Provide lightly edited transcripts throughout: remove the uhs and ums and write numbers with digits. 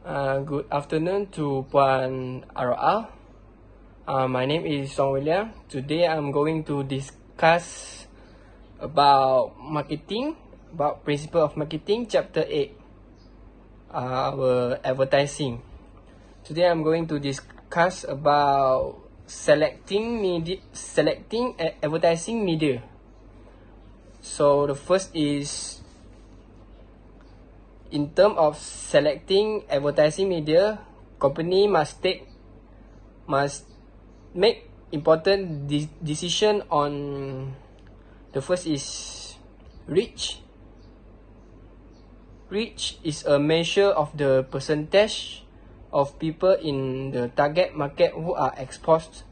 Good afternoon to Puan RL. My name is Song William. Today I'm going to discuss about marketing, about principle of marketing, chapter 8, our advertising. Today I'm going to discuss about selecting advertising media. So the first is, in terms of selecting advertising media, company must make important decision on. The first is reach. Reach is a measure of the percentage of people in the target market who are exposed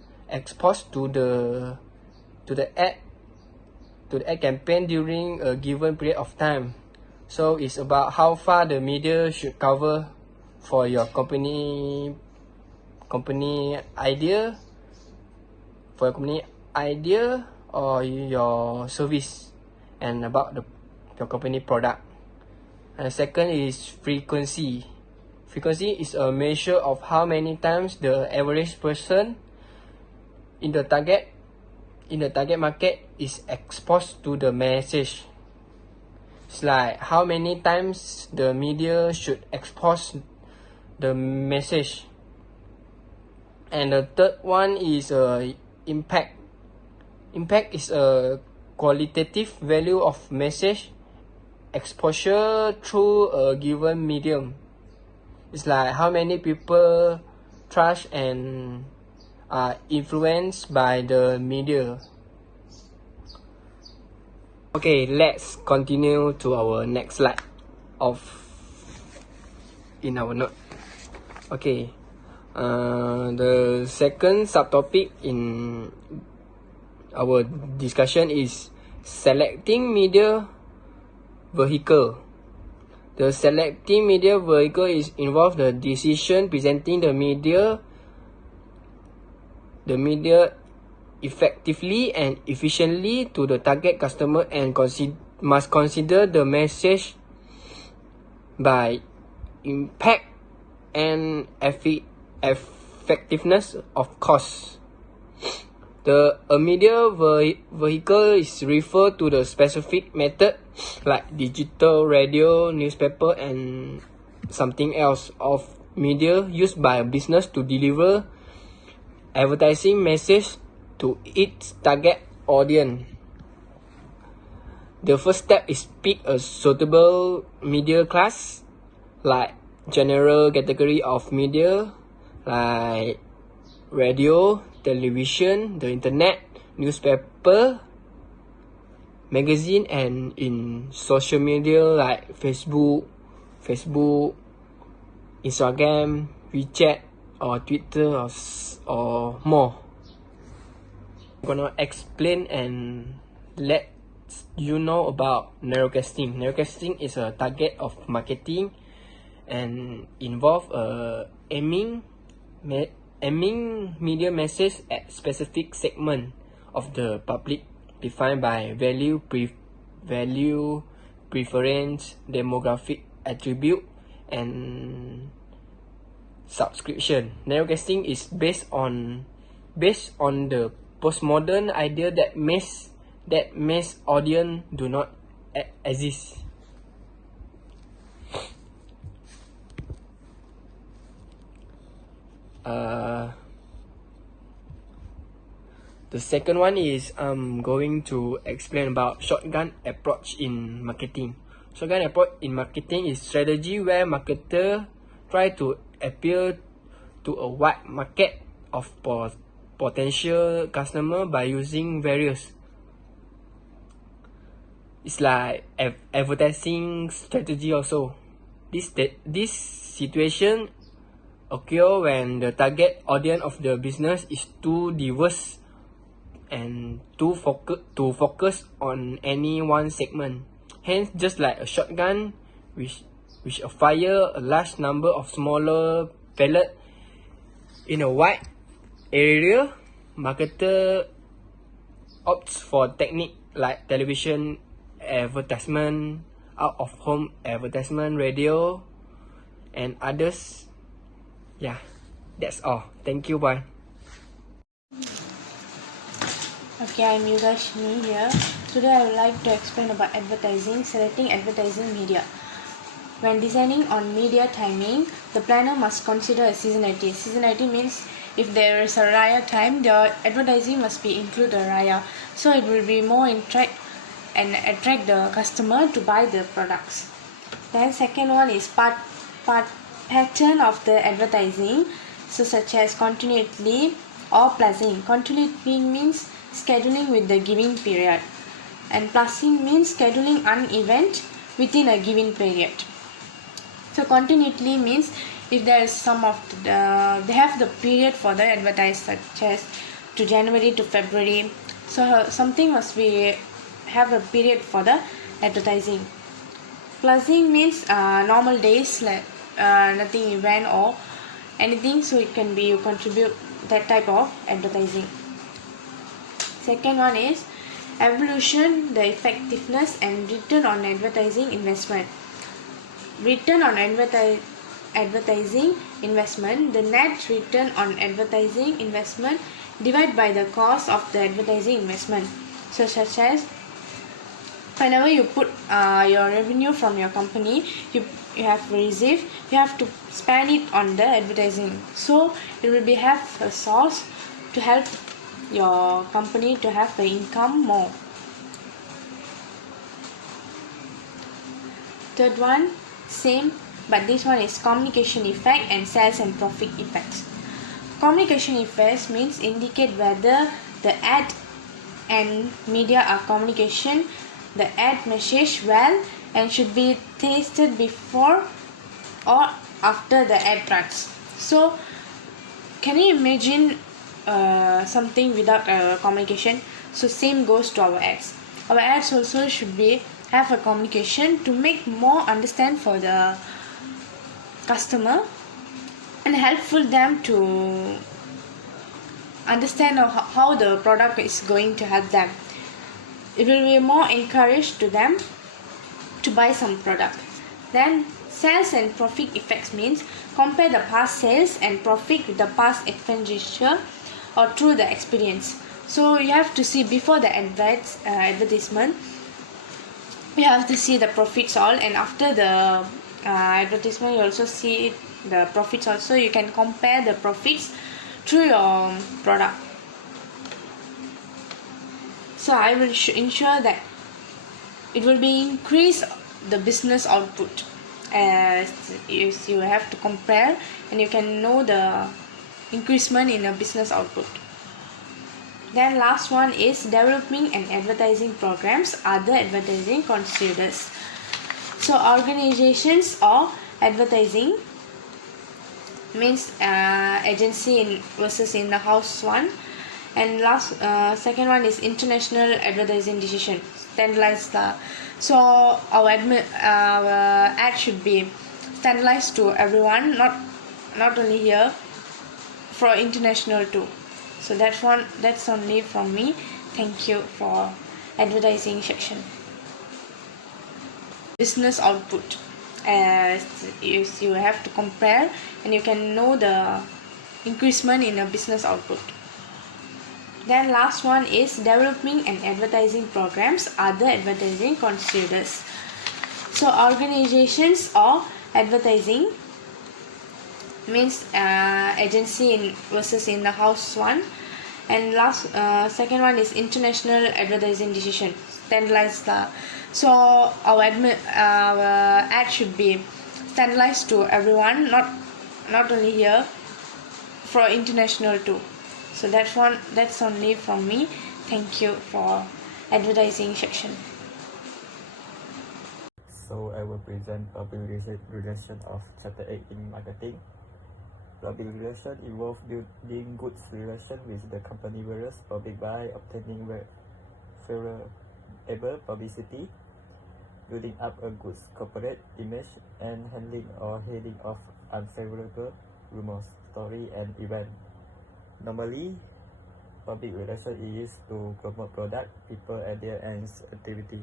to the ad campaign during a given period of time. So it's about how far the media should cover for your company idea, or your service, and about your company product. And the second is frequency. Frequency is a measure of how many times the average person in the target market is exposed to the message. It's like how many times the media should expose the message. And the third one is impact. Impact is a qualitative value of message exposure through a given medium. It's like how many people trust and are influenced by the media. Okay, let's continue to our next slide in our note. Okay, the second subtopic in our discussion is selecting media vehicle. The selecting media vehicle is involve the decision presenting the media effectively and efficiently to the target customer, and must consider the message by impact and effectiveness of cost. A media vehicle is referred to the specific method like digital, radio, newspaper, and something else of media used by a business to deliver advertising message to its target audience. The first step is pick a suitable media class, like general category of media like radio, television, the internet, newspaper, magazine, and in social media like Facebook, Instagram, WeChat, or Twitter, or more. I'm gonna explain and let you know about narrowcasting. Narrowcasting is a target of marketing and involve aiming media message at specific segment of the public defined by value, preference, demographic attribute, and subscription. Narrowcasting is based on the postmodern idea that mass audience do not exist. The second one is I'm going to explain about shotgun approach in marketing. Shotgun approach in marketing is strategy where marketer try to appeal to a wide market of potential customer by using various. It's like advertising strategy also. This situation occur when the target audience of the business is too diverse and to focus on any one segment. Hence, just like a shotgun, which fire a large number of smaller pellet in a wide area, marketer opts for technique like television advertisement, out of home advertisement, radio, and others. Yeah, that's all. Thank you. Bye. Okay, I'm Yugashini here. Today I would like to explain about advertising, selecting advertising media. When designing on media timing, the planner must consider a seasonality. Seasonality means if there is a Raya time, the advertising must be include a Raya. So it will be more attract the customer to buy the products. Then second one is pattern of the advertising, so such as continually or plusing. Continually means scheduling with the given period, and plusing means scheduling an event within a given period. So continuity means if there is some of they have the period for the advertise, such as to January to February. So something must be have a period for the advertising. Plusing means normal days, like nothing event or anything, so it can be you contribute that type of advertising. Second one is evolution, the effectiveness and return on advertising investment. Return on advertising investment, the net return on advertising investment divided by the cost of the advertising investment. So such as whenever you put your revenue from your company, you have received, you have to spend it on the advertising, so it will be have a source to help your company to have the income more. Third one, same, but this one is communication effect and sales and profit effects. Communication effects means indicate whether the ad and media are communication the ad message well and should be tested before or after the ad runs. So can you imagine something without communication? So same goes to our ads. Our ads also should be have a communication to make more understand for the customer and helpful them to understand how the product is going to help them. It will be more encouraged to them to buy some product. Then sales and profit effects means compare the past sales and profit with the past expenditure or through the experience. So you have to see before the advertisement, you have to see the profits all, and after the advertisement you also see the profits also. You can compare the profits through your product. So I will ensure that it will be increase the business output, as you have to compare and you can know the increasement in the business output. Then last one is developing and advertising programs, other advertising considers. So organizations or advertising means agency versus in the house one. And second one is international advertising decision, standardized. So our ad should be standardized to everyone, not only here, for international too. So that's only from me. Thank you for advertising section. Business output, as you have to compare and you can know the increasement in a business output. Then last one is developing and advertising programs, other advertising considers. So organizations or advertising means agency versus in the house one. And second one is international advertising decision, standardized. So our ad should be standardized to everyone, not only here, for international too. So that's only from me. Thank you for advertising section. So I will present public relation of chapter 8 in marketing. Public relation involves building good relation with the company various public by obtaining favorable publicity, building up a good corporate image, and handling or heading off unfavorable rumors, story, and event. Normally, public relation is used to promote product, people, ideas, and activity.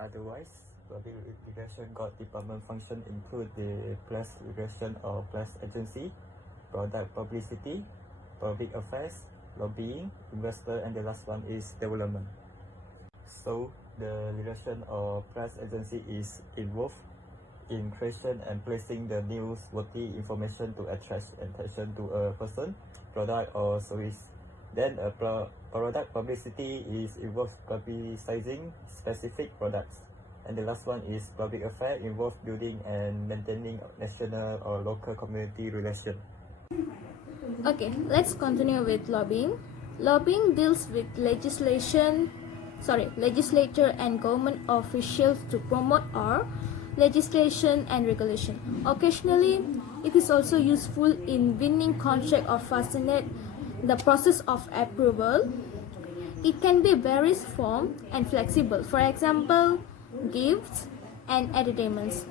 Otherwise, Public relation got department function include the press relation or press agency, product publicity, public affairs, lobbying, investor, and the last one is development. So the relation or press agency is involved in creation and placing the newsworthy information to attract attention to a person, product, or service. Then a product publicity is involved publicizing specific products. And the last one is public affair, involved building and maintaining national or local community relation. Okay, let's continue with lobbying. Lobbying deals with legislature and government officials to promote our legislation and regulation. Occasionally, it is also useful in winning contract or facilitate the process of approval. It can be various form and flexible. For example, gifts and entertainments.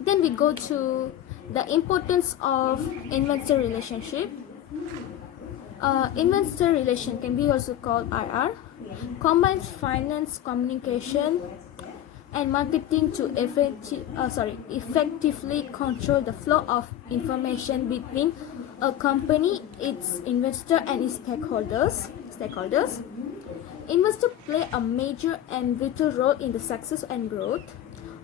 Then we go to the importance of investor relationship. Investor relation can be also called IR, combines finance, communication, and marketing to effectively control the flow of information between a company, its investor, and its stakeholders. Investors play a major and vital role in the success and growth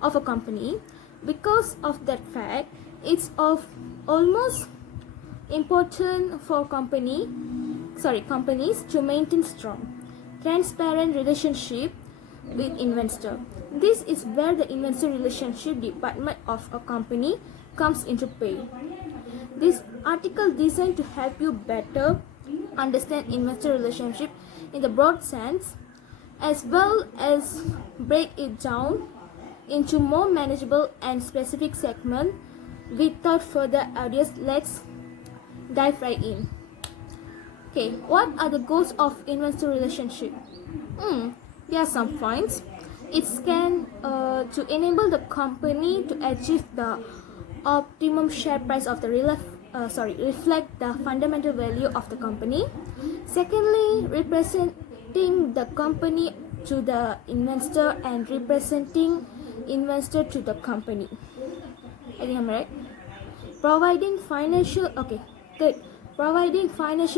of a company. Because of that fact, it's of almost important for companies to maintain strong, transparent relationship with investor. This is where the investor relationship department of a company comes into play. This article designed to help you better understand investor relationship in the broad sense, as well as break it down into more manageable and specific segments. Without further ado, let's dive right in. Okay, what are the goals of investor relationship? There are some points. It can to enable the company to achieve the optimum share price of the reflect the fundamental value of the company. Secondly, representing the company to the investor and representing investor to the company. I think I'm right. Providing financial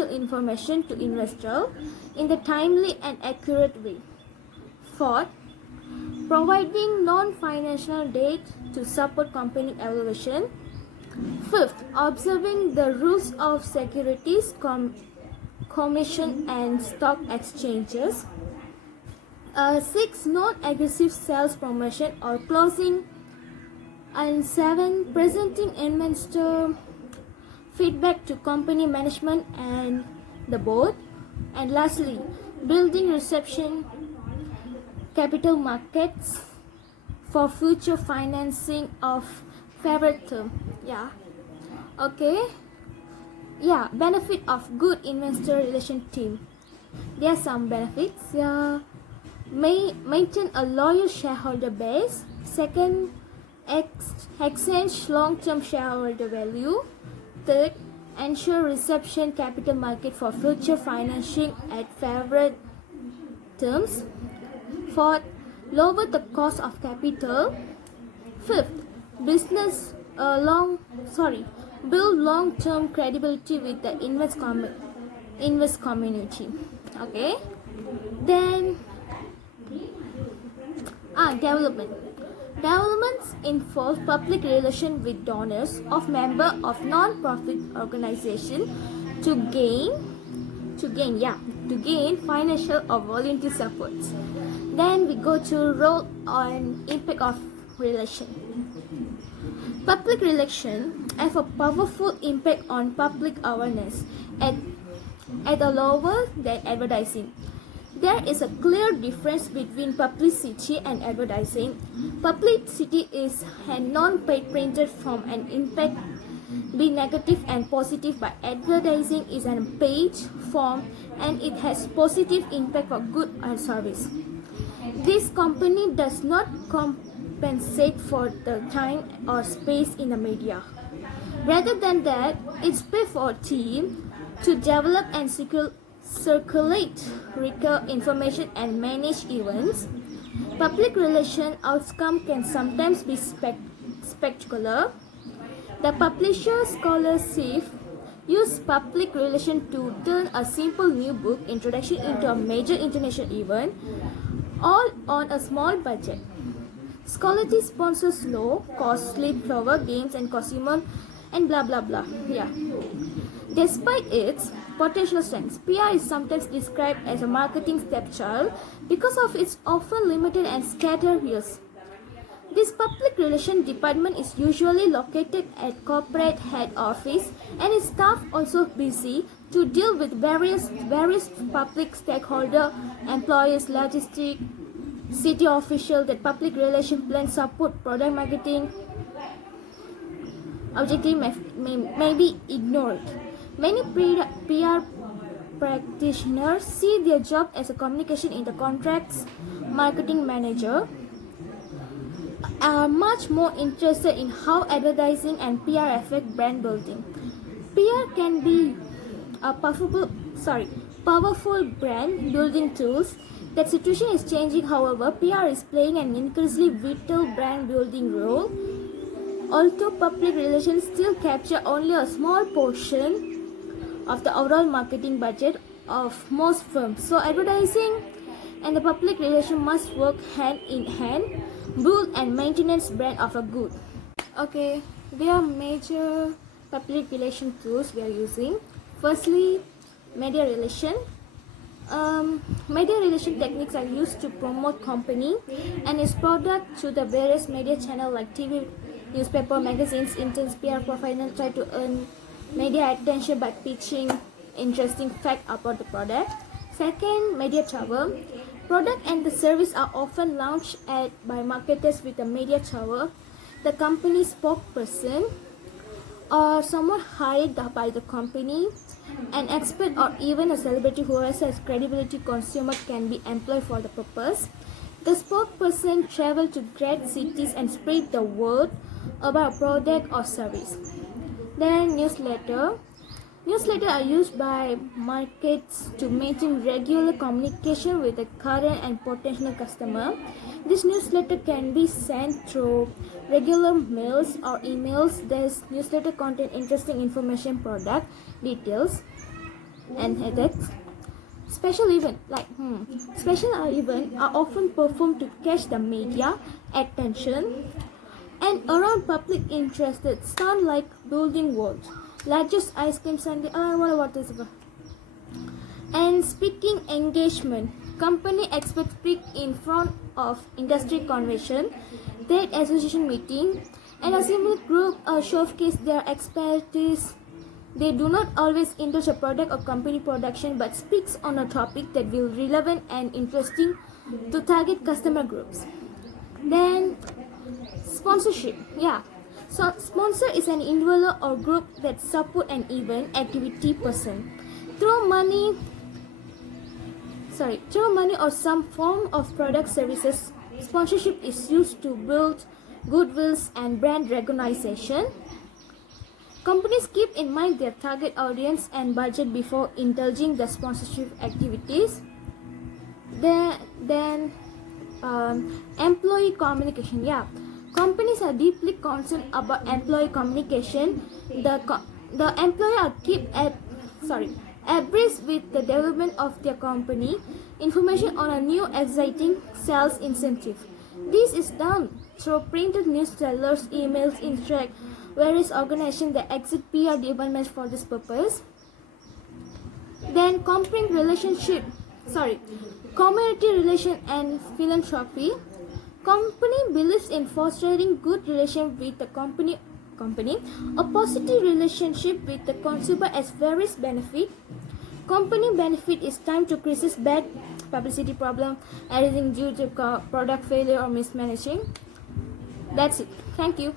information to investor in the timely and accurate way. Fourth, providing non-financial data to support company evaluation. Fifth, observing the rules of securities commission and stock exchanges. Six, non-aggressive sales promotion or closing. And 7, presenting investor feedback to company management and the board. And lastly, building reception capital markets for future financing of favorite term. Benefit of good investor relation team. There are some benefits. Maintain a loyal shareholder base. Second, exchange long-term shareholder value. Third, ensure reception capital market for future financing at favorite terms. Fourth, lower the cost of capital. Fifth, build long-term credibility with the invest community. Okay, then developments involve public relation with donors of member of non-profit organization to gain financial or volunteer supports. Then we go to role and impact of relation. Public relation have a powerful impact on public awareness at a lower than advertising. There is a clear difference between publicity and advertising. Publicity is a non-paid printed form and impact be negative and positive, but advertising is a paid form and it has positive impact for good and service. This company does not compensate for the time or space in the media. Rather than that, it's pay for a team to develop and circulate recall information and manage events. Public relation outcome can sometimes be spectacular. The publisher scholarship used public relation to turn a simple new book introduction into a major international event, all on a small budget. Scholarship sponsors low, costly flower games and consumer and blah blah blah. Yeah. Despite its potential strengths, PR is sometimes described as a marketing stepchild because of its often limited and scattered use. This public relations department is usually located at corporate head office and its staff also busy to deal with various public stakeholder, employees, logistic, city official. That public relations plan support product marketing objective may be ignored. Many PR practitioners see their job as a communication in the contracts marketing manager, are much more interested in how advertising and PR affect brand building. PR can be a powerful brand building tools. That situation is changing, however, PR is playing an increasingly vital brand building role. Although public relations still capture only a small portion of the overall marketing budget of most firms, so advertising and the public relation must work hand in hand, build and maintenance brand of a good. Okay, there are major public relation tools we are using. Firstly, media relation. Media relation techniques are used to promote company and its product to the various media channel like TV, newspaper, magazines, interns, PR professionals try to earn media attention by pitching interesting fact about the product. Second, media travel. Product and the service are often launched by marketers with a media tower. The company spokesperson or someone hired by the company, an expert or even a celebrity who has credibility consumer can be employed for the purpose. The spokesperson travel to great cities and spread the word about product or service. Then newsletter. Newsletters are used by markets to maintain regular communication with the current and potential customer. This newsletter can be sent through regular mails or emails. This newsletter contain interesting information, product details, and headaches. Special events are often performed to catch the media attention and around public interest that sound like building walls. Largest ice cream sundae. What is it? And speaking engagement. Company experts speak in front of industry convention, trade association meeting, and a similar group showcase their expertise. They do not always endorse a product or company production, but speaks on a topic that will be relevant and interesting to target customer groups. Then sponsorship. So sponsor is an individual or group that support an event, activity, person. Through money or some form of product services. Sponsorship is used to build goodwills and brand recognition. Companies keep in mind their target audience and budget before indulging the sponsorship activities. Then employee communication. Companies are deeply concerned about employee communication. The employee are abreast with the development of their company, information on a new exciting sales incentive. This is done through printed newsletters, emails, interact various organizations that exit PR departments for this purpose. Then community relation and philanthropy. Company believes in fostering good relation with the company. A positive relationship with the consumer has various benefit. Company benefit is time to crisis bad publicity problem arising due to product failure or mismanaging. That's it. Thank you.